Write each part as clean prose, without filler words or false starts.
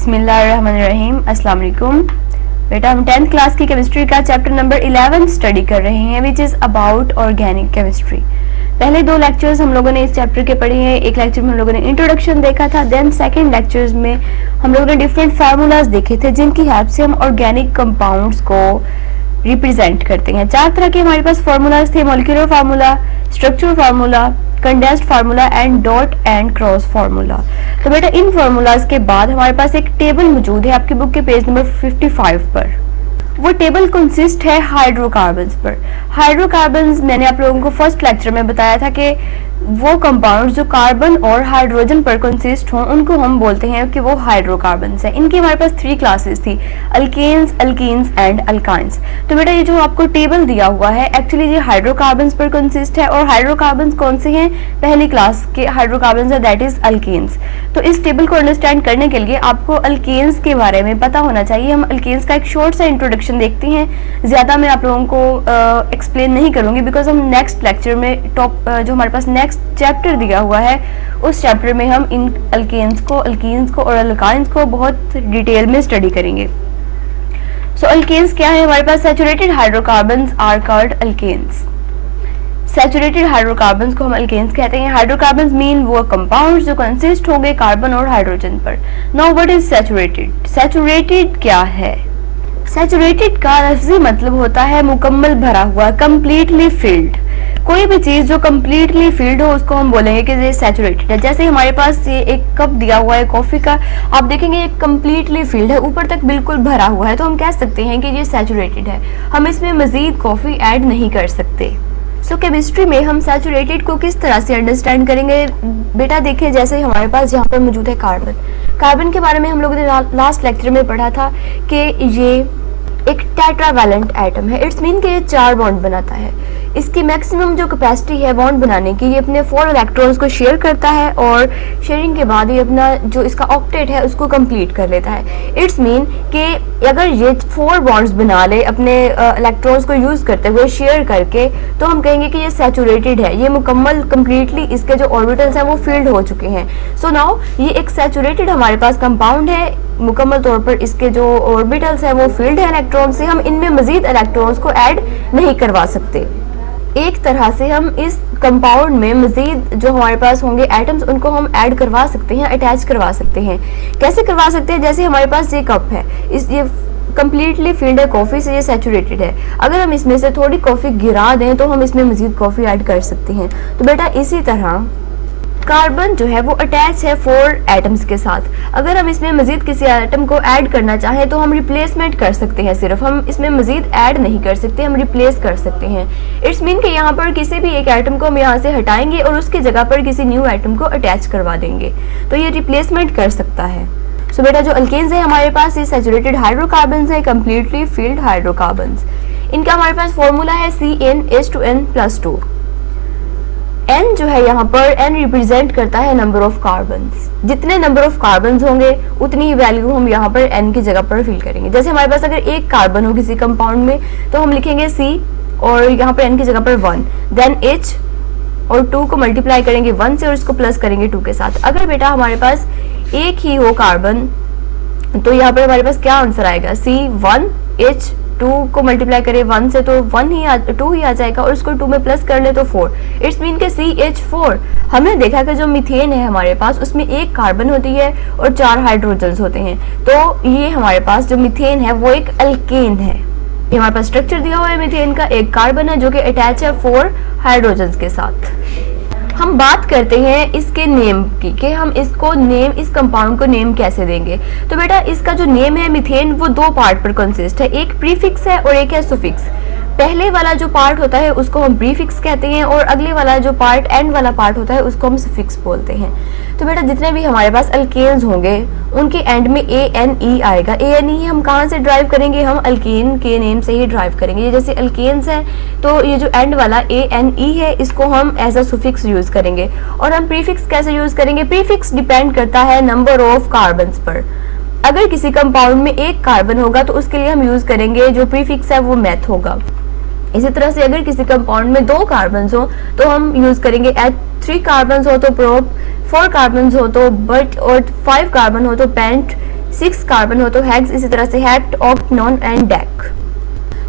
बिस्मिल्लाहिर्रहमानिर्रहीम। अस्सलाम वालेकुम बेटा, हम 10th क्लास की केमिस्ट्री का चैप्टर नंबर 11 स्टडी कर रहे हैं which is about organic chemistry. पहले 2 लेक्चर्स हम लोगों ने इस चैप्टर के पढ़े हैं। एक लेक्चर में हम लोगों ने इंट्रोडक्शन देखा था, देन सेकंड लेक्चर्स में हम लोगों ने डिफरेंट फार्मूलाज देखे थे जिनकी हेल्प से हम ऑर्गेनिक कंपाउंड्स को रिप्रेजेंट करते हैं। 4 तरह के हमारे पास फार्मूलाज थे, molecular formula, structural formula, condensed formula and dot and cross formula. तो बेटा इन फार्मूलाज के बाद हमारे पास एक टेबल मौजूद है आपकी बुक के पेज नंबर 55 पर। वो टेबल कंसिस्ट है हाइड्रोकार्बन्स पर। हाइड्रोकार्बन्स मैंने आप लोगों को फर्स्ट लेक्चर में बताया था कि वो कंपाउंड जो कार्बन और हाइड्रोजन पर कंसिस्ट हों उनको हम बोलते हैं कि वो हाइड्रोकार्बन्स हैं। इनकी हमारे पास 3 क्लासेस थी, अल्केन्स, अल्कीन्स एंड अल्काइंस। तो बेटा ये जो आपको टेबल दिया हुआ है एक्चुअली ये हाइड्रोकार्बन्स पर कंसिस्ट है। और हाइड्रोकार्बन्स कौन से हैं? पहली क्लास के हाइड्रोकार्बन्स है, दैट इज अल्केन्स। तो इस टेबल को अंडरस्टैंड करने के लिए आपको अल्केन्स के बारे में पता होना चाहिए। हम अल्केन्स का एक शॉर्ट सा इंट्रोडक्शन देखते हैं, ज़्यादा मैं आप लोगों को एक्सप्लेन नहीं करूँगी बिकॉज हम नेक्स्ट लेक्चर में जो हमारे पास नेक्स्ट चैप्टर दिया हुआ है उस चैप्टर में हम इन अल्केन्स को, अल्कीन्स को और अल्काइंस को बहुत डिटेल में स्टडी करेंगे। सो अल्केन्स क्या है? हमारे पास saturated hydrocarbons are called alkanes. Saturated hydrocarbons को हम अल्केन्स कहते हैं। हाइड्रोकार्बन्स मीन वो कंपाउंड्स जो कंसिस्ट होंगे कार्बन और हाइड्रोजन पर। Now what is saturated? Saturated क्या है? सैचुरेटेड का लफ्ज़ी मतलब होता है मुकम्मल भरा हुआ, कंप्लीटली फिल्ड। कोई भी चीज़ जो कम्प्लीटली फिल्ड हो उसको हम बोलेंगे कि ये सैचुरेटेड है। जैसे हमारे पास ये एक कप दिया हुआ है कॉफ़ी का, आप देखेंगे ये कम्प्लीटली फिल्ड है, ऊपर तक बिल्कुल भरा हुआ है, तो हम कह सकते हैं कि ये सैचुरेटेड है। हम इसमें मज़ीद कॉफ़ी ऐड नहीं कर सकते। सो केमिस्ट्री में हम सैचुरेटेड को किस तरह से अंडरस्टैंड करेंगे? बेटा देखिए, जैसे हमारे पास यहाँ पर मौजूद है कार्बन। कार्बन के बारे में हम लोगों ने लास्ट लेक्चर में पढ़ा था कि ये एक टेट्रावैलेंट एटम है। इट्स मीन कि ये 4 बॉन्ड बनाता है। इसकी मैक्सिमम जो कैपेसिटी है बॉन्ड बनाने की, ये अपने 4 इलेक्ट्रॉन्स को शेयर करता है और शेयरिंग के बाद ये अपना जो इसका ऑक्टेट है उसको कंप्लीट कर लेता है। इट्स मीन कि अगर ये 4 बॉन्ड्स बना ले अपने इलेक्ट्रॉन्स को यूज़ करते हुए शेयर करके, तो हम कहेंगे कि ये सैचुरेटेड है, ये मुकम्मल कम्प्लीटली इसके जो ऑर्बिटल्स हैं वो फिल्ड हो चुके हैं। सो नाउ ये एक सैचुरेटेड हमारे पास कंपाउंड है, मुकम्मल तौर पर इसके जो ऑर्बिटल्स हैं वो फील्ड है इलेक्ट्रॉन से। हम इनमें मजीद इलेक्ट्रॉन्स को ऐड नहीं करवा सकते। एक तरह से हम इस कंपाउंड में मजीद जो हमारे पास होंगे एटम्स उनको हम ऐड करवा सकते हैं, अटैच करवा सकते हैं। कैसे करवा सकते हैं? जैसे हमारे पास ये कप है, ये कम्प्लीटली फील्ड है कॉफ़ी से, ये सैचुरेटेड है। अगर हम इसमें से थोड़ी कॉफ़ी गिरा दें तो हम इसमें मजीद कॉफ़ी ऐड कर सकते हैं। तो बेटा इसी तरह कार्बन जो है वो अटैच है 4 एटम्स के साथ। अगर हम इसमें मजीद किसी एटम को ऐड करना चाहें तो हम रिप्लेसमेंट कर सकते हैं, सिर्फ हम इसमें मजीद ऐड नहीं कर सकते, हम रिप्लेस कर सकते हैं। इट्स मीन कि यहाँ पर किसी भी एक एटम को हम यहाँ से हटाएंगे और उसकी जगह पर किसी न्यू एटम को अटैच करवा देंगे, तो ये रिप्लेसमेंट कर सकता है। सो बेटा जो अल्केन्स है हमारे पास ये सैचुरेटेड हाइड्रोकार्बन्स है, कम्प्लीटली फिल्ड हाइड्रोकार्बन्स। इनका हमारे पास फॉर्मूला है CnH2n+2। N जो है यहाँ पर N रिप्रेजेंट करता है नंबर ऑफ कार्बन्स। जितने नंबर ऑफ कार्बन्स होंगे उतनी वैल्यू हम यहाँ पर N की जगह पर फिल करेंगे। जैसे हमारे पास अगर 1 कार्बन हो किसी कंपाउंड में तो हम लिखेंगे C और यहाँ पर N की जगह पर 1, देन H और 2 को मल्टीप्लाई करेंगे 1 से और इसको प्लस करेंगे 2 के साथ। अगर बेटा हमारे पास एक ही हो कार्बन तो यहाँ पर हमारे पास क्या आंसर आएगा? C1, H2 को मल्टीप्लाई करें 1 से तो 2 ही आ जाएगा और उसको 2 में प्लस कर ले तो 4। इट्स मीन के CH4। हमने देखा कि जो मीथेन है हमारे पास उसमें 1 कार्बन होती है और 4 हाइड्रोजन्स होते हैं, तो ये हमारे पास जो मीथेन है वो एक अल्केन है। ये हमारे पास स्ट्रक्चर दिया हुआ है मीथेन का, 1 कार्बन है जो कि अटैच है 4 हाइड्रोजन्स के साथ। हम बात करते हैं इसके नेम की कि हम इसको नेम, इस कंपाउंड को नेम कैसे देंगे। तो बेटा इसका जो नेम है मीथेन वो 2 पार्ट पर कंसिस्ट है, एक प्रीफिक्स है और एक है सुफिक्स। पहले वाला जो पार्ट होता है उसको हम प्रीफिक्स कहते हैं और अगले वाला जो पार्ट एंड वाला पार्ट होता है उसको हम सफिक्स बोलते हैं। तो बेटा जितने भी हमारे पास अल्केन्स होंगे उनके एंड में ANE आएगा। ANE हम कहाँ से ड्राइव करेंगे? हम अल्केन के नेम से ही ड्राइव करेंगे। ये जैसे अल्केन्स हैं तो ये जो एंड वाला ANE है इसको हम एज अ सुफिक्स यूज करेंगे। और हम प्रीफिक्स कैसे यूज करेंगे? प्रीफिक्स डिपेंड करता है नंबर ऑफ कार्बन्स पर। अगर किसी कंपाउंड में 1 कार्बन होगा तो उसके लिए हम यूज करेंगे जो प्रीफिक्स है वो मेथ होगा। इसी तरह से अगर किसी कंपाउंड में 2 कार्बन्स हो तो हम यूज करेंगे एट, 3 कार्बन्स हो तो प्रोप, 4 कार्बन्स हो तो बट और 5 कार्बन हो तो पेंट, 6 कार्बन हो तो हेक्स, इसी तरह से hept, oct, non and deck.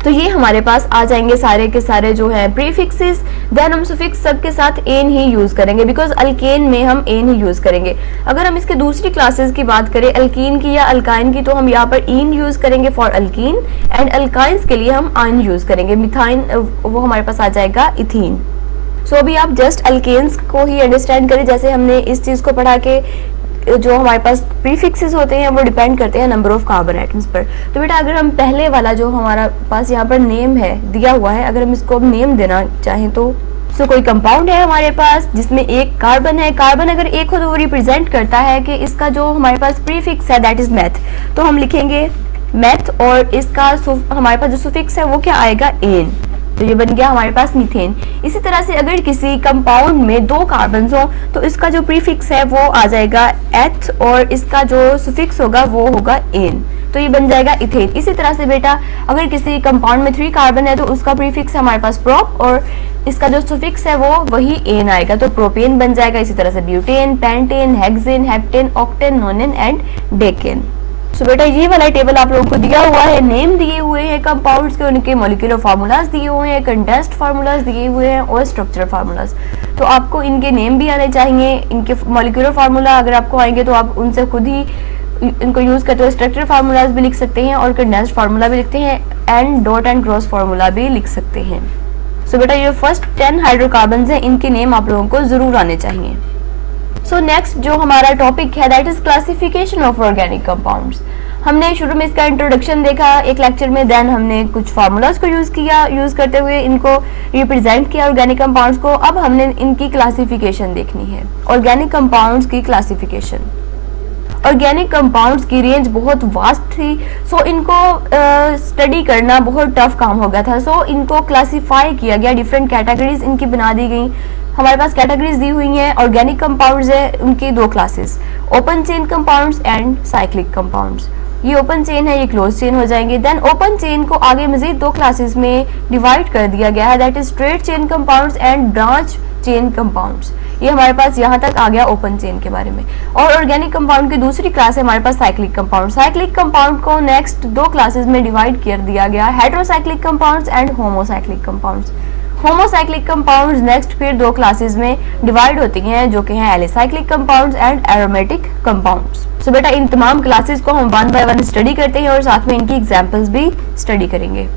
तो ये हमारे पास आ जाएंगे सारे के सारे जो है प्रीफिक्सेस। देन हम सुफिक्स सब के साथ एन ही यूज करेंगे, बिकॉज अल्केन में हम एन ही यूज करेंगे। अगर हम इसके दूसरी क्लासेस की बात करें अल्कीन की या अल्काइन की, तो हम यहाँ पर इन यूज करेंगे फॉर अल्कीन, एंड अल्काइंस के लिए हम आइन यूज करेंगे। मिथाइन वो हमारे पास आ जाएगा इथीन। सो अभी आप जस्ट अल्केन्स को ही अंडरस्टैंड करें, जैसे हमने इस चीज को पढ़ा के जो हमारे पास प्रीफिक्सेस होते हैं वो डिपेंड करते हैं नंबर ऑफ कार्बन एटम्स पर। तो बेटा अगर हम पहले वाला जो हमारा पास यहाँ पर नेम है दिया हुआ है, अगर हम इसको अब नेम देना चाहें तो कोई कंपाउंड है हमारे पास जिसमें एक कार्बन है। कार्बन अगर एक हो तो वो रिप्रेजेंट करता है कि इसका जो हमारे पास प्रीफिक्स है दैट इज मैथ, तो हम लिखेंगे मैथ, और इसका हमारे पास जो सुफिक्स है वो क्या आएगा, एन। तो ये बन गया हमारे पास मीथेन। इसी तरह से अगर किसी कंपाउंड में 2 कार्बन हो तो इसका जो प्रीफिक्स है वो आ जाएगा एथ, और इसका जो सुफिक्स होगा वो होगा एन, तो ये बन जाएगा इथेन। इसी तरह से बेटा अगर किसी कंपाउंड में 3 कार्बन है तो उसका प्रीफिक्स है हमारे पास प्रोप, और इसका जो सुफिक्स है वो वही एन आएगा, तो प्रोपेन बन जाएगा। इसी तरह से butane, pentane, hexane, heptane, octane, nonane and decane. So बेटा ये वाला टेबल आप लोगों को दिया हुआ है, नेम दिए हुए हैं कंपाउंड्स के, उनके मॉलिक्यूलर फार्मूलाज दिए हुए हैं, कंडेंस्ड फार्मूलाज दिए हुए हैं और स्ट्रक्चरल फार्मूलाज। तो आपको इनके नेम भी आने चाहिए, इनके मॉलिक्यूलर फार्मूला अगर आपको आएंगे तो आप उनसे खुद ही इनको यूज करते हुए स्ट्रक्चरल फार्मूलाज भी लिख सकते हैं और कंडेंस्ड फार्मूला भी लिखते हैं, and dot and cross formula भी लिख सकते हैं। सो बेटा ये फर्स्ट 10 हाइड्रोकार्बन है, इनके नेम आप लोगों को जरूर आने चाहिए। सो नेक्स्ट जो हमारा टॉपिक है that is classification of organic compounds. हमने शुरू में इसका इंट्रोडक्शन देखा एक लेक्चर में, देन हमने कुछ फार्मूलाज को यूज करते हुए इनको रिप्रेजेंट किया ऑर्गेनिक कंपाउंड्स को। अब हमने इनकी क्लासिफिकेशन देखनी है, ऑर्गेनिक कंपाउंड्स की क्लासिफिकेशन। ऑर्गेनिक कंपाउंड्स की रेंज बहुत वास्ट थी, सो इनको स्टडी करना बहुत टफ काम हो गया था। सो इनको क्लासिफाई किया गया, डिफरेंट कैटेगरीज इनकी बना दी गई। हमारे पास कैटेगरीज दी हुई हैं, ऑर्गेनिक कंपाउंड्स है उनकी 2 classes, open chain compounds and cyclic compounds. ये ओपन चेन है, ये क्लोज चेन हो जाएंगे। देन ओपन चेन को आगे मजीद 2 क्लासेस में डिवाइड कर दिया गया है, that is straight chain compounds and branch chain compounds. ये हमारे पास यहाँ तक आ गया ओपन चेन के बारे में। और ऑर्गेनिक कंपाउंड की दूसरी क्लास है हमारे पास साइक्लिक कंपाउंड। साइक्लिक कंपाउंड को नेक्स्ट 2 क्लासेस में डिवाइड कर दिया गया, heterocyclic compounds and homocyclic compounds. Homocyclic compounds next फिर 2 क्लासेस में डिवाइड होती हैं, जो कि हैं alicyclic compounds and aromatic compounds. So बेटा इन तमाम क्लासेस को हम 1 बाय 1 स्टडी करते हैं और साथ में इनकी एग्जांपल्स भी स्टडी करेंगे।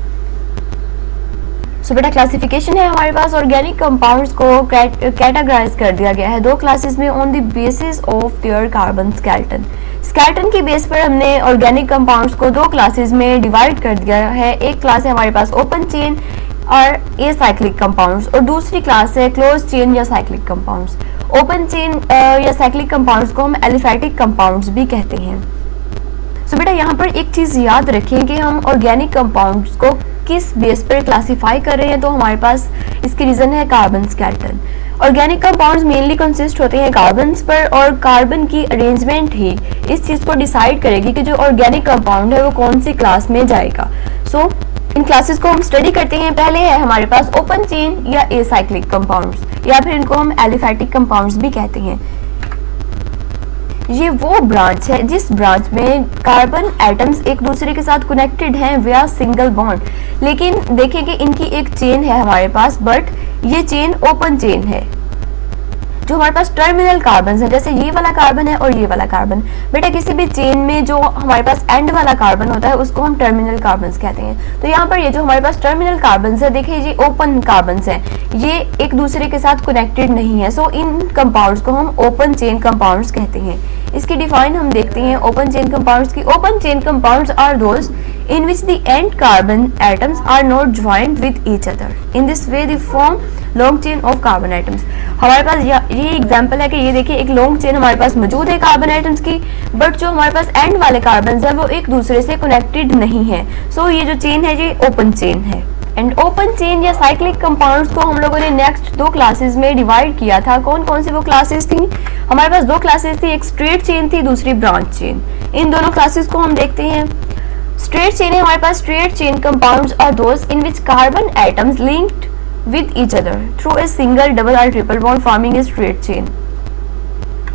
सो बेटा क्लासिफिकेशन है हमारे पास, ऑर्गेनिक कंपाउंड्स को कैटेगराइज कर दिया गया है 2 क्लासेस में on the basis of their carbon skeleton. Skeleton की बेस पर हमने ऑर्गेनिक कंपाउंड्स को 2 क्लासेस में डिवाइड कर दिया है। एक क्लास है हमारे पास ओपन चेन और एसाइक्लिक कंपाउंड्स, और दूसरी क्लास है क्लोज चेन या साइक्लिक कंपाउंड्स। ओपन चेन या साइक्लिक कंपाउंड्स को हम एलिफैटिक कंपाउंड्स भी कहते हैं। सो बेटा यहाँ पर एक चीज याद रखें कि हम ऑर्गेनिक कंपाउंड्स को किस बेस पर क्लासिफाई कर रहे हैं, तो हमारे पास इसकी रीजन है carbon skeleton. Organic compounds mainly consist होते हैं कार्बन्स पर, और कार्बन की अरेंजमेंट ही इस चीज को डिसाइड करेगी कि जो ऑर्गेनिक कंपाउंड है वो कौन सी क्लास में जाएगा। सो इन क्लासेस को हम स्टडी करते हैं। पहले है हमारे पास ओपन चेन या एसाइक्लिक कंपाउंड्स, या फिर इनको हम एलिफैटिक कंपाउंड्स भी कहते हैं। ये वो ब्रांच है जिस ब्रांच में कार्बन एटम्स एक दूसरे के साथ कनेक्टेड हैं विया सिंगल बॉन्ड, लेकिन देखें कि इनकी एक चेन है हमारे पास, बट ये चेन ओपन चेन है। जो हमारे पास टर्मिनल कार्बन है, जैसे ये वाला कार्बन है और ये वाला कार्बन, बेटा किसी भी चेन में जो हमारे पास एंड वाला कार्बन होता है उसको हम टर्मिनल कार्बन कहते हैं। तो यहाँ पर ये जो हमारे पास टर्मिनल कार्बन है, देखिए ये ओपन कार्बन है, ये एक दूसरे के साथ कनेक्टेड नहीं है। सो इन कंपाउंड्स को हम ओपन चेन कंपाउंड्स कहते हैं। इसकी डिफाइन हम देखते हैं ओपन चेन कंपाउंड्स की। Open chain compounds are those in which the end carbon atoms are not joined with each other. In this way they form long chain of carbon atoms. हमारे पास ये example है कि ये देखिए एक long chain हमारे पास मौजूद है कार्बन एटम्स की, बट जो हमारे पास एंड वाले कार्बन है वो एक दूसरे से कनेक्टेड नहीं है। सो ये जो चेन है ये ओपन चेन है। एंड ओपन चेन या साइक्लिक कंपाउंड्स को हम लोगों ने नेक्स्ट 2 क्लासेस में डिवाइड किया था। कौन कौन सी वो क्लासेस थी? हमारे पास 2 क्लासेस थी, एक स्ट्रेट चेन थी, दूसरी ब्रांच चेन। इन दोनों क्लासेस को हम देखते हैं। स्ट्रेट चेन है हमारे पास, straight chain compounds are those in which carbon atoms linked with each other through a single, double or triple bond forming a straight chain.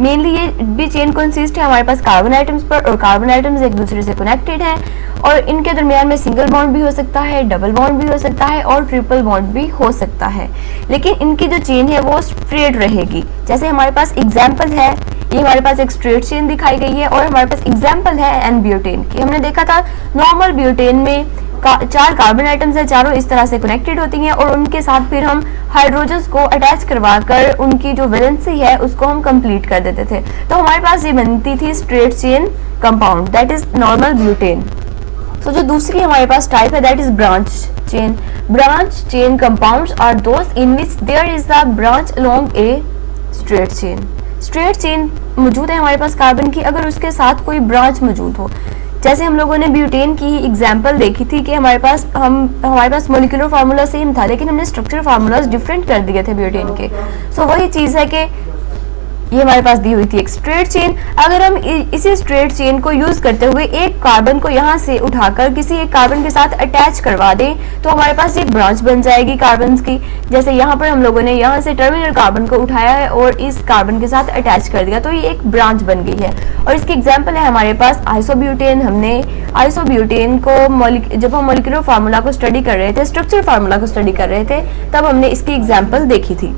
Mainly ये भी चेन कंसिस्ट है हमारे पास कार्बन आइटम्स पर, और कार्बन आइटम्स एक दूसरे से कनेक्टेड हैं और इनके दरमियान में सिंगल बॉन्ड भी हो सकता है, डबल बॉन्ड भी हो सकता है और ट्रिपल बॉन्ड भी हो सकता है, लेकिन इनकी जो चेन है वो स्ट्रेट रहेगी। जैसे हमारे पास एग्जाम्पल है, ये हमारे पास एक स्ट्रेट चेन दिखाई गई है और हमारे पास एग्जाम्पल है एन ब्यूटेन की। हमने देखा था नॉर्मल ब्यूटेन में 4 कार्बन आइटम्स है, चारों इस तरह से कनेक्टेड होती हैं और उनके साथ फिर हम हाइड्रोजन्स को अटैच करवाकर उनकी जो वैलेंसी है उसको हम कंप्लीट कर देते थे। तो हमारे पास ये बनती थी straight chain compound, that is normal butane. तो जो दूसरी हमारे पास टाइप है that is branch chain. Branch chain compounds are those in which there is a branch along a straight chain. Straight chain मौजूद है हमारे पास कार्बन की अगर उसके साथ कोई ब्रांच मौजूद हो। जैसे हम लोगों ने ब्यूटेन की एग्जांपल देखी थी कि हमारे पास मॉलिक्यूलर फार्मूला सेम था लेकिन हमने स्ट्रक्चर फार्मूलाज डिफरेंट कर दिए थे ब्यूटेन के। सो वही चीज़ है कि ये हमारे पास दी हुई थी एक स्ट्रेट चेन। अगर हम इसी स्ट्रेट चेन को यूज करते हुए एक कार्बन को यहाँ से उठाकर किसी एक कार्बन के साथ अटैच करवा दें तो हमारे पास एक ब्रांच बन जाएगी कार्बन की। जैसे यहाँ पर हम लोगों ने यहाँ से टर्मिनल कार्बन को उठाया है और इस कार्बन के साथ अटैच कर दिया तो ये एक ब्रांच बन गई है। और इसकी एग्जाम्पल है हमारे पास आइसोब्यूटेन। हमने आइसोब्यूटेन को जब हम मॉलिक्यूलर फार्मूला को स्टडी कर रहे थे, स्ट्रक्चर फार्मूला को स्टडी कर रहे थे, तब हमने इसकी एग्जाम्पल देखी थी।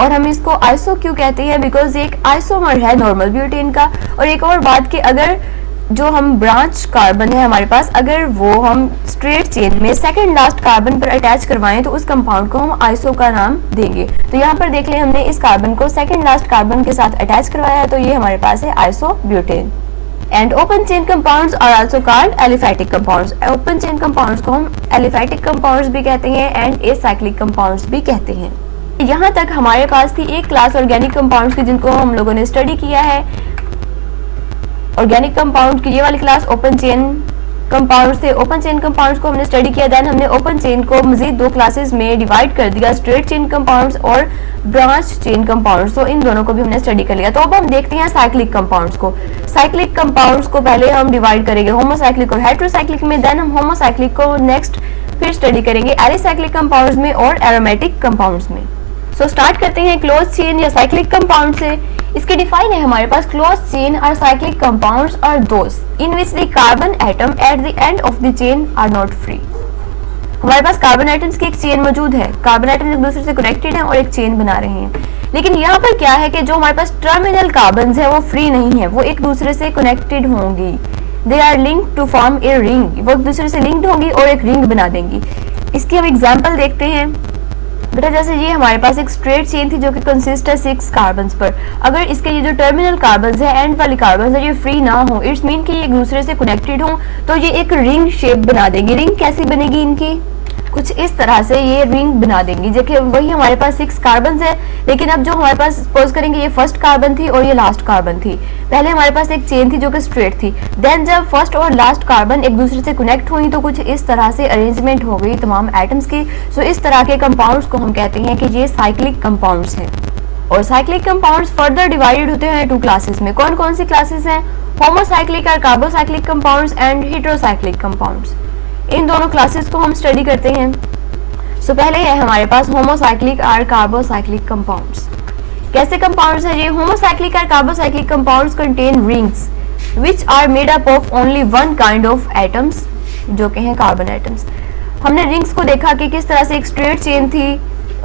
और हम इसको आइसो क्यों कहते हैं, बिकॉज एक आइसोमर है नॉर्मल ब्यूटेन का। और एक और बात कि अगर जो हम ब्रांच कार्बन है हमारे पास, अगर वो हम स्ट्रेट चेन में सेकंड लास्ट कार्बन पर अटैच करवाएं तो उस कंपाउंड को हम आइसो का नाम देंगे। तो यहाँ पर देख लें हमने इस कार्बन को सेकंड लास्ट कार्बन के साथ अटैच करवाया है तो ये हमारे पास है iso butane. And open chain compounds are also called aliphatic compounds. Open chain compounds को हम एलिफैटिक कंपाउंड्स भी कहते हैं एंड एसाइक्लिक कंपाउंड्स भी कहते हैं। यहाँ तक हमारे पास थी एक क्लास ऑर्गेनिक कंपाउंड्स की जिनको हम लोगों ने स्टडी किया है। ऑर्गेनिक कंपाउंड की ये वाली क्लास ओपन चेन कंपाउंड्स थे। ओपन चेन कंपाउंड्स को हमने स्टडी किया, देन हमने ओपन चेन को मजीद 2 क्लासेस में डिवाइड कर दिया, स्ट्रेट चेन कंपाउंड्स और ब्रांच चेन कंपाउंड्स। तो इन दोनों को भी हमने स्टडी कर लिया। तो अब हम देखते हैं साइक्लिक कंपाउंड्स को। साइक्लिक कंपाउंड्स को पहले हम डिवाइड करेंगे होमोसाइक्लिक और हेटेरोसाइक्लिक में, देन हम होमोसाइक्लिक को नेक्स्ट फिर स्टडी करेंगे एलिसाइक्लिक कंपाउंड्स में और एरोमेटिक कंपाउंड्स में। सो स्टार्ट करते हैं क्लोज चेन या साइक्लिक कंपाउंड से। इसके डिफाइन है हमारे पास क्लोज चेन और cyclic compounds are those in which the carbon atom at the end of the chain are not free. हमारे पास कार्बन एटम्स की एक चेन मौजूद है, कार्बन एटम एक दूसरे से कनेक्टेड हैं और एक चेन बना रहे हैं, लेकिन यहाँ पर क्या है कि जो हमारे पास टर्मिनल कार्बन है वो फ्री नहीं है, वो एक दूसरे से कनेक्टेड होंगी। They are linked to form a ring, वो एक दूसरे से लिंक्ड होंगी और एक रिंग बना देंगी। इसकी हम एग्जाम्पल देखते हैं। बेटा जैसे ये हमारे पास एक स्ट्रेट चेन थी जो कि कंसिस्ट है 6 कार्बन्स पर। अगर इसके ये जो टर्मिनल कार्बन्स है, एंड वाली कार्बन्स है, ये फ्री ना हो, इट्स मीन कि ये एक दूसरे से कनेक्टेड हो, तो ये एक रिंग शेप बना देंगे। रिंग कैसी बनेगी इनकी, कुछ इस तरह से ये रिंग बना देंगी। देखिए वही हमारे पास 6 कार्बन है, लेकिन अब जो हमारे पास सपोज करेंगे ये फर्स्ट कार्बन थी और ये लास्ट कार्बन थी। पहले हमारे पास एक चेन थी जो कि स्ट्रेट थी, देन जब फर्स्ट और लास्ट कार्बन एक दूसरे से कनेक्ट हुई तो कुछ इस तरह से अरेंजमेंट हो गई तमाम एटम्स की। सो इस तरह के कंपाउंड्स को हम कहते हैं कि ये साइक्लिक कंपाउंड्स हैं। और साइक्लिक कंपाउंड्स फर्दर डिवाइडेड होते हैं 2 क्लासेस में। कौन कौन सी क्लासेस हैं? होमोसाइक्लिक और carbocyclic compounds and heterocyclic compounds. इन दोनों क्लासेस को हम स्टडी करते हैं। सो पहले है हमारे पास होमोसाइक्लिक और कार्बोसाइक्लिक कंपाउंड्स। कैसे कंपाउंड्स हैं ये? होमोसाइक्लिक और carbocyclic compounds contain rings which are made up of only one kind of atoms, जो कि हैं कार्बन एटम्स। हमने रिंग्स को देखा कि किस तरह से एक स्ट्रेट चेन थी,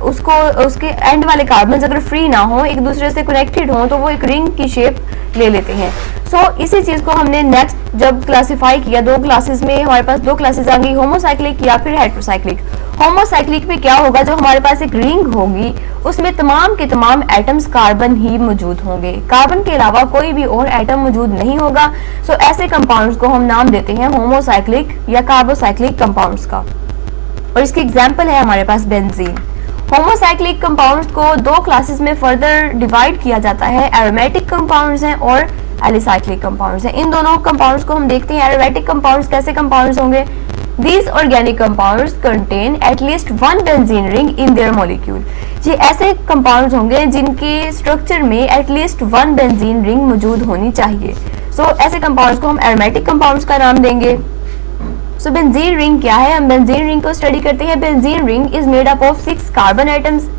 उसको उसके एंड वाले कार्बन अगर फ्री ना हो, एक दूसरे से कनेक्टेड हो, तो वो एक रिंग की शेप ले लेते हैं। सो इसी चीज को हमने नेक्स्ट जब क्लासिफाई किया 2 क्लासेस में, हमारे पास 2 क्लासेस आ गई, होमोसाइक्लिक या फिर हेटेरोसाइक्लिक। होमोसाइक्लिक में क्या होगा, जो हमारे पास एक रिंग होगी उसमें तमाम के तमाम एटम्स कार्बन ही मौजूद होंगे, कार्बन के अलावा कोई भी और एटम मौजूद नहीं होगा। सो ऐसे कंपाउंड्स को हम नाम देते हैं होमोसाइक्लिक या कार्बोसाइक्लिक कंपाउंड्स का। और इसकी एग्जाम्पल है हमारे पास बेंजीन। होमोसाइक्लिक कंपाउंड्स को 2 क्लासेस में फर्दर डिवाइड किया जाता है, एरोमेटिक कंपाउंड्स हैं और एलिसाइक्लिक कंपाउंड्स हैं। इन दोनों कंपाउंड्स को हम देखते हैं। एरोमेटिक कंपाउंड्स कैसे कंपाउंड्स होंगे? These organic compounds contain at least one benzene ring in their molecule. ये ऐसे कंपाउंड्स होंगे जिनके स्ट्रक्चर में एटलीस्ट 1 बेंजीन रिंग मौजूद होनी चाहिए। सो ऐसे कंपाउंड्स को हम एरोमेटिक कंपाउंड्स का नाम देंगे। सो बेंजीन रिंग क्या है? हम बेंजीन रिंग को स्टडी करते हैं। Benzene ring is made up of 6 carbon atoms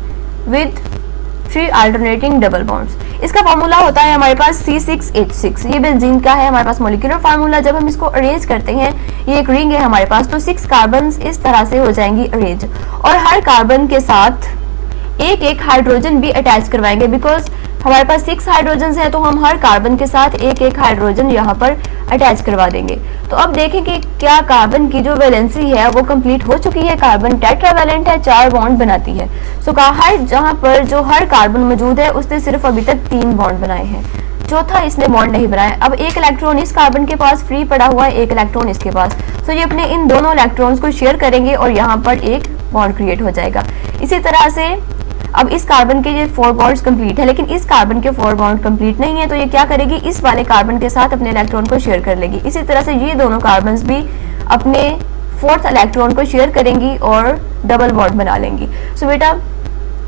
with 3 alternating double bonds. इसका फॉर्मूला होता है हमारे पास C6H6, ये बेंजीन का है हमारे पास मॉलिक्यूलर फार्मूला। जब हम इसको अरेंज करते हैं, ये एक रिंग है हमारे पास, तो 6 कार्बन इस तरह से हो जाएंगी अरेंज, और हर कार्बन के साथ एक एक हाइड्रोजन भी अटैच करवाएंगे। बिकॉज हमारे पास 6 हाइड्रोजन है, तो हम हर कार्बन के साथ एक एक हाइड्रोजन यहाँ पर अटैच करवा देंगे। तो अब देखें कि क्या कार्बन की जो वैलेंसी है वो कंप्लीट हो चुकी है। कार्बन टेट्रावैलेंट है, 4 बॉन्ड बनाती है। सो हर जहाँ पर जो हर कार्बन मौजूद है उसने सिर्फ अभी तक 3 बॉन्ड बनाए हैं, चौथा इसने बॉन्ड नहीं बनाया। अब एक इलेक्ट्रॉन इस कार्बन के पास फ्री पड़ा हुआ है, एक इलेक्ट्रॉन इसके पास, तो ये अपने इन दोनों इलेक्ट्रॉन्स को शेयर करेंगे और यहाँ पर एक बॉन्ड क्रिएट हो जाएगा। इसी तरह से अब इस कार्बन के ये 4 बॉन्ड्स कंप्लीट है, लेकिन इस कार्बन के 4 बॉन्ड कंप्लीट नहीं है, तो ये क्या करेगी, इस वाले कार्बन के साथ अपने इलेक्ट्रॉन को शेयर कर लेगी। इसी तरह से ये दोनों कार्बन्स भी अपने 4th इलेक्ट्रॉन को शेयर करेंगी और डबल बॉन्ड बना लेंगी। सो बेटा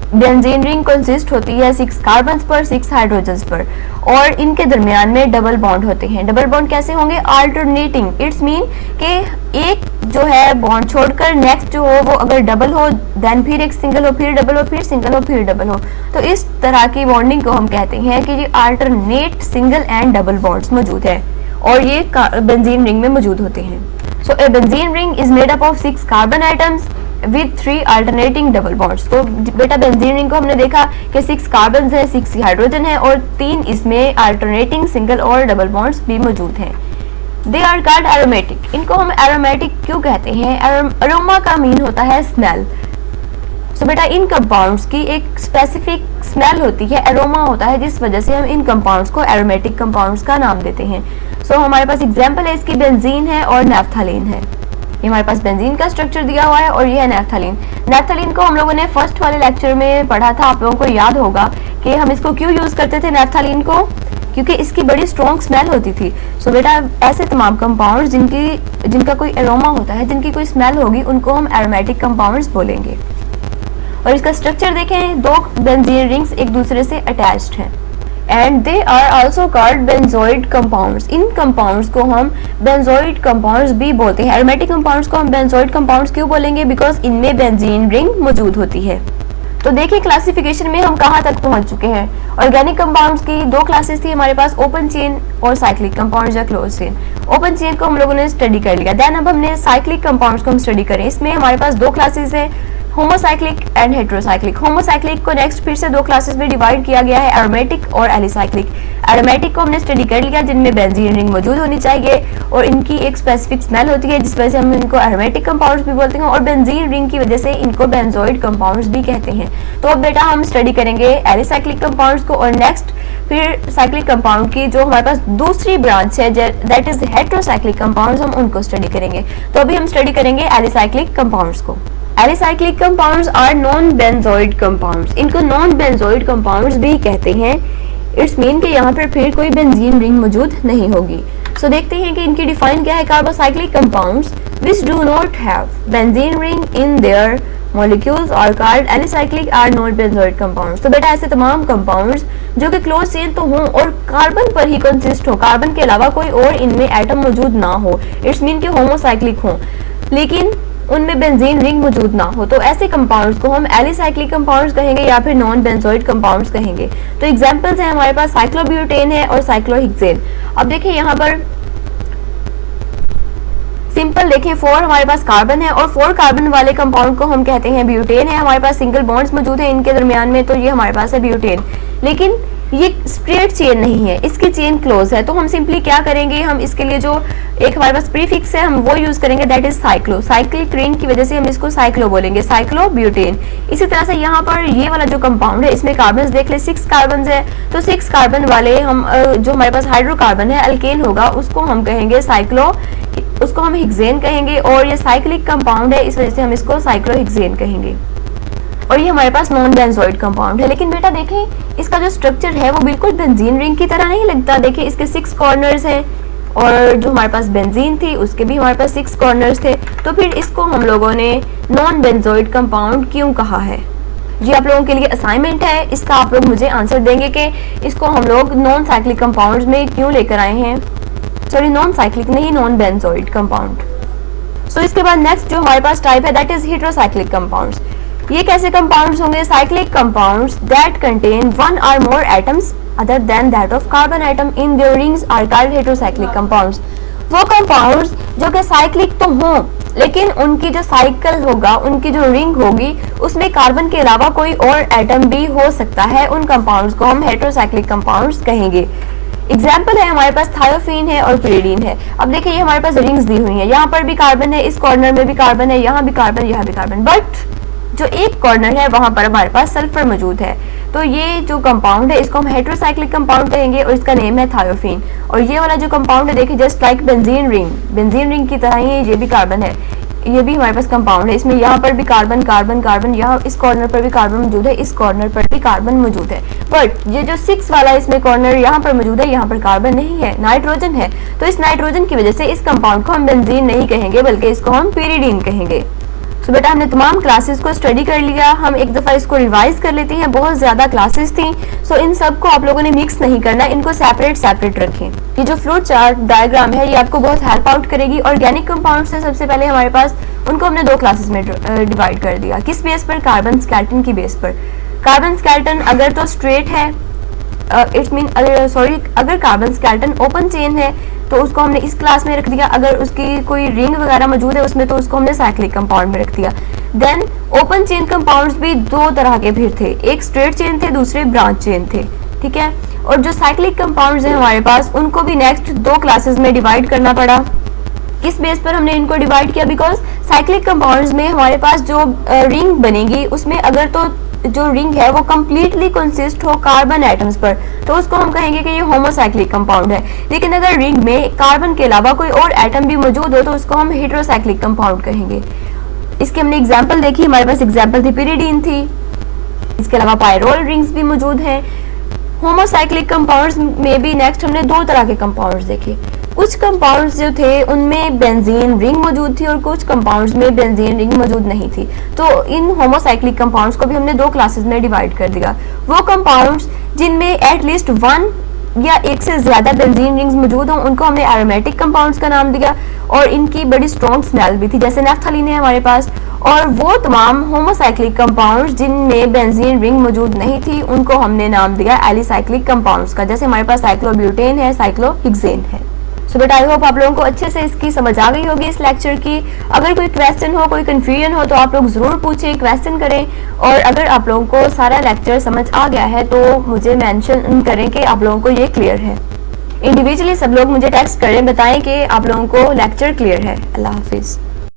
बेंजीन रिंग कंसिस्ट होती है 6 कार्बन्स पर, 6 हाइड्रोजन्स पर, और इनके दरमियान में डबल बॉन्ड होते हैं। डबल बॉन्ड कैसे होंगे, अल्टरनेटिंग। इट्स मीन कि एक जो है बॉन्ड छोड़कर नेक्स्ट जो हो वो अगर डबल हो, देन फिर एक सिंगल हो, फिर डबल हो, फिर सिंगल हो, फिर डबल हो। तो इस तरह की बॉन्डिंग को हम कहते हैं कि ये alternate single and double bonds मौजूद है, और ये बेंजीन रिंग में मौजूद होते हैं। So a benzene ring is made up of 6 carbon atoms with 3 alternating double bonds। तो बेटा बेंजीन रिंग को हमने देखा कि 6 कार्बन है, 6 हाइड्रोजन है, और 3 इसमें अल्टरनेटिंग सिंगल और डबल बॉन्ड्स भी मौजूद हैं। They are called aromatic. इनको हम एरोमेटिक क्यों कहते हैं, अरोमा का मीन होता है स्मेल। सो बेटा इन कंपाउंड्स की एक स्पेसिफिक स्मेल होती है, एरोमा होता है, जिस वजह से हम इन कंपाउंड्स को एरोमेटिक कंपाउंड्स का नाम देते हैं। सो हमारे पास एग्जाम्पल है इसकी, बेंजीन है और नैफ्थलीन है। ये हमारे पास बेंजीन का स्ट्रक्चर दिया हुआ है, और ये है नैफ्थलीन। नैफ्थलीन को हम लोगों ने फर्स्ट वाले लेक्चर में पढ़ा था, आप लोगों को याद होगा कि हम इसको क्यों यूज करते थे नैफ्थलीन को, क्योंकि इसकी बड़ी स्ट्रॉन्ग स्मेल होती थी। सो बेटा ऐसे तमाम कंपाउंड्स जिनका कोई एरोमा होता है, जिनकी कोई स्मेल होगी, उनको हम एरोमेटिक कंपाउंड्स बोलेंगे। और इसका स्ट्रक्चर देखें, 2 बेंजीन रिंग्स एक दूसरे से अटैच्ड हैं, and they are also called benzoid compounds. इन कंपाउंड्स को हम बेंजोइड कंपाउंड्स भी बोलते हैं। एरोमेटिक कंपाउंड्स को हम बेंजोइड कंपाउंड्स क्यों बोलेंगे, बिकॉज इनमें बेंजीन रिंग मौजूद होती है। तो देखिए क्लासिफिकेशन में हम कहाँ तक पहुंच चुके हैं। ऑर्गेनिक कंपाउंड्स की 2 क्लासेस थी हमारे पास, ओपन चेन और साइक्लिक कंपाउंड्स या क्लोज चेन। ओपन चेन को हम लोगों ने स्टडी कर लिया, देन अब हमने साइक्लिक कंपाउंड्स को हम स्टडी करें। इसमें हमारे पास 2 क्लासेस है, होमोसाइक्लिक एंड हेटेरोसाइक्लिक। होमोसाइक्लिक को नेक्स्ट फिर से 2 क्लासेस में डिवाइड किया गया है, एरोमेटिक और एलिसाइक्लिक। एरोमेटिक को हमने स्टडी कर लिया, जिनमें बेंजीन रिंग मौजूद होनी चाहिए और इनकी एक स्पेसिफिक स्मेल होती है, जिस वजह से हम इनको एरोमेटिक कंपाउंड्स भी बोलते हैं, और बेंजीन रिंग की वजह से इनको बेंजोइड कंपाउंड्स भी कहते हैं। तो अब बेटा हम स्टडी करेंगे एलिसाइक्लिक कंपाउंड्स को, और नेक्स्ट फिर साइक्लिक कंपाउंड की जो हमारे पास दूसरी ब्रांच है, दैट इज हेटेरोसाइक्लिक कंपाउंड्स, हम उनको स्टडी करेंगे। तो अभी हम स्टडी करेंगे एलिसाइक्लिक कंपाउंड्स को। Alicyclic compounds are non benzoid compounds. इनको नॉन बेंजोइड कंपाउंड्स भी कहते हैं। इट्स मीन कि यहाँ पर फिर कोई बेंजीन रिंग मौजूद नहीं होगी। सो देखते हैं कि इनकी डिफाइन क्या है। Carbocyclic compounds which do not have benzene ring in their molecules are called alicyclic or not benzoid compounds. तो बेटा ऐसे तमाम कंपाउंड्स जो कि क्लोज चेन तो हों और कार्बन पर ही कंसिस्ट हो, कार्बन के अलावा कोई और इनमें एटम मौजूद ना हो, इट्स मीन कि होमोसाइक्लिक हो, लेकिन उनमें बेंजीन रिंग मौजूद ना हो, तो ऐसे कंपाउंड्स को हम एलिसाइक्लिक कंपाउंड्स कहेंगे या फिर नॉन बेंजोइड कंपाउंड्स कहेंगे। तो एग्जांपल्स हैं हमारे पास साइक्लोब्यूटेन है और साइक्लोहेक्सेन। अब देखिए यहाँ पर सिंपल देखें, 4 हमारे पास कार्बन है और 4 कार्बन वाले कंपाउंड को हम कहते हैं ब्यूटेन है। हमारे पास सिंगल बॉन्ड्स मौजूद हैं इनके दरमियान में, तो ये हमारे पास है ब्यूटेन, लेकिन ये स्ट्रेट चेन नहीं है, इसकी चेन क्लोज है। तो हम सिंपली क्या करेंगे, हम इसके लिए जो एक हमारे पास प्रीफिक्स है हम वो यूज करेंगे, that is cyclo. Cyclic ring की वजह से हम इसको साइक्लो बोलेंगे, साइक्लोब्यूटेन। इसी तरह से यहाँ पर ये वाला जो कंपाउंड है इसमें कार्बन देख ले, 6 कार्बन है, तो 6 कार्बन वाले हम जो हमारे पास हाइड्रोकार्बन है, अल्केन होगा, उसको हम कहेंगे साइक्लो, उसको हम हेक्सेन कहेंगे। और ये साइक्लिक कंपाउंड है, इस वजह से हम इसको साइक्लोहेक्सेन कहेंगे। और ये हमारे पास नॉन बेंजोइड कंपाउंड है। लेकिन बेटा देखें इसका जो स्ट्रक्चर है वो बिल्कुल बेंजीन रिंग की तरह नहीं लगता। देखिए इसके 6 कॉर्नर्स हैं, और जो हमारे पास बेंजीन थी उसके भी हमारे पास 6 कॉर्नर्स थे। तो फिर इसको हम लोगों ने नॉन बेंजोइड कंपाउंड क्यों कहा है? ये आप लोगों के लिए असाइनमेंट है, इसका आप लोग मुझे आंसर देंगे कि इसको हम लोग नॉन साइक्लिक कंपाउंड्स में क्यों लेकर आए हैं। सॉरी, नॉन साइक्लिक नहीं, नॉन बेंजोइड कंपाउंड। सो इसके बाद नेक्स्ट जो हमारे पास टाइप है दैट इज हेटेरोसाइक्लिक कंपाउंड्स। ये कैसे कंपाउंड्स होंगे? Cyclic compounds that contain 1 or more atoms other than that of carbon atom in their rings are called heterocyclic compounds. वो कंपाउंड्स जो कि साइक्लिक तो हों लेकिन उनकी जो साइकिल होगा, उनकी जो रिंग होगी, उसमें कार्बन के अलावा कोई और एटम भी हो सकता है, उन कंपाउंड्स को हम हेटेरोसाइक्लिक कंपाउंड्स कहेंगे। एग्जाम्पल है हमारे पास थायोफीन है और पिरिडीन है। अब देखिए ये हमारे पास रिंग्स दी हुई है, यहाँ पर भी कार्बन है, इस कॉर्नर में भी कार्बन है, यहाँ भी कार्बन, यहाँ भी कार्बन, बट जो एक कॉर्नर है वहां पर हमारे पास सल्फर मौजूद है। तो ये जो कंपाउंड है इसको हम हेटेरोसाइक्लिक कंपाउंड कहेंगे और इसका नेम है थायोफीन। और ये वाला जो कंपाउंड है देखिए जस्ट लाइक बेंजीन रिंग की तरह ही ये भी कार्बन है, ये भी हमारे पास कंपाउंड है। इसमें यहाँ पर भी कार्बन कार्बन कार्बन, यहाँ इस कॉर्नर पर भी कार्बन मौजूद है, इस कॉर्नर पर भी कार्बन मौजूद है, बट ये जो 6 वाला इसमें कॉर्नर यहाँ पर मौजूद है, यहाँ पर कार्बन नहीं है, नाइट्रोजन है। तो इस नाइट्रोजन की वजह से इस कंपाउंड को हम बेंजीन नहीं कहेंगे बल्कि इसको हम पिरिडीन कहेंगे। तो बेटा हमने तमाम क्लासेस को स्टडी कर लिया, हम एक दफ़ा इसको रिवाइज कर लेते हैं। बहुत ज़्यादा क्लासेस थी, सो इन सब को आप लोगों ने मिक्स नहीं करना, इनको सेपरेट रखें। ये जो फ्लो चार्ट डायग्राम है ये आपको बहुत हेल्प आउट करेगी। ऑर्गेनिक कंपाउंड्स से सबसे पहले हमारे पास उनको हमने 2 क्लासेस में डिवाइड कर दिया। किस बेस पर? कार्बन स्केलेटन की बेस पर। कार्बन स्केलेटन अगर तो स्ट्रेट है, अगर कार्बन स्केलेटन ओपन चेन है तो उसको हमने इस क्लास में रख दिया। अगर उसकी कोई रिंग वगैरह मौजूद है उसमें तो उसको हमने साइक्लिक कंपाउंड में रख दिया। देन ओपन चेन कंपाउंड्स भी 2 तरह के फिर थे, एक स्ट्रेट चेन थे, दूसरे ब्रांच चेन थे, ठीक है। और जो साइक्लिक कंपाउंड्स हैं हमारे पास उनको भी नेक्स्ट 2 क्लासेस में डिवाइड करना पड़ा। किस बेस पर हमने इनको डिवाइड किया? बिकॉज साइक्लिक कंपाउंड्स में हमारे पास जो रिंग बनेगी उसमें अगर तो जो रिंग है वो कंप्लीटली कंसिस्ट हो कार्बन एटम्स पर तो उसको हम कहेंगे कि ये होमोसाइक्लिक कंपाउंड है। लेकिन अगर रिंग में कार्बन के अलावा कोई और एटम भी मौजूद हो तो उसको हम हेटेरोसाइक्लिक कंपाउंड कहेंगे। इसकी हमने एग्जांपल देखी, हमारे पास एग्जांपल थी पिरिडीन थी, इसके अलावा पायरोल रिंग्स भी मौजूद हैं। होमोसाइक्लिक कंपाउंड्स में भी नेक्स्ट हमने 2 तरह के कंपाउंड्स देखे। कुछ कंपाउंड्स जो थे उनमें बेंजीन रिंग मौजूद थी और कुछ कंपाउंड्स में बेंजीन रिंग मौजूद नहीं थी। तो इन होमोसाइक्लिक कंपाउंड्स को भी हमने 2 क्लासेस में डिवाइड कर दिया। वो कंपाउंड्स जिनमें एटलीस्ट 1 या 1 से ज्यादा बेंजीन रिंग्स मौजूद हों उनको हमने एरोमेटिक कंपाउंड्स का नाम दिया और इनकी बड़ी स्ट्रॉन्ग स्मेल भी थी, जैसे नेफ्थलीन है हमारे पास। और वो तमाम होमोसाइक्लिक कंपाउंड्स जिनमें बेंजीन रिंग मौजूद नहीं थी उनको हमने नाम दिया एलिसाइक्लिक कंपाउंड्स का, जैसे हमारे पास साइक्लोब्यूटेन है, साइक्लोहेक्सेन है। सो बेटा आई होप आप लोगों को अच्छे से इसकी समझ आ गई होगी इस लेक्चर की। अगर कोई क्वेश्चन हो, कोई कंफ्यूजन हो तो आप लोग ज़रूर पूछें, क्वेश्चन करें। और अगर आप लोगों को सारा लेक्चर समझ आ गया है तो मुझे मेंशन करें कि आप लोगों को ये क्लियर है। इंडिविजुअली सब लोग मुझे टेक्स्ट करें, बताएं कि आप लोगों को लेक्चर क्लियर है। अल्लाह हाफिज़।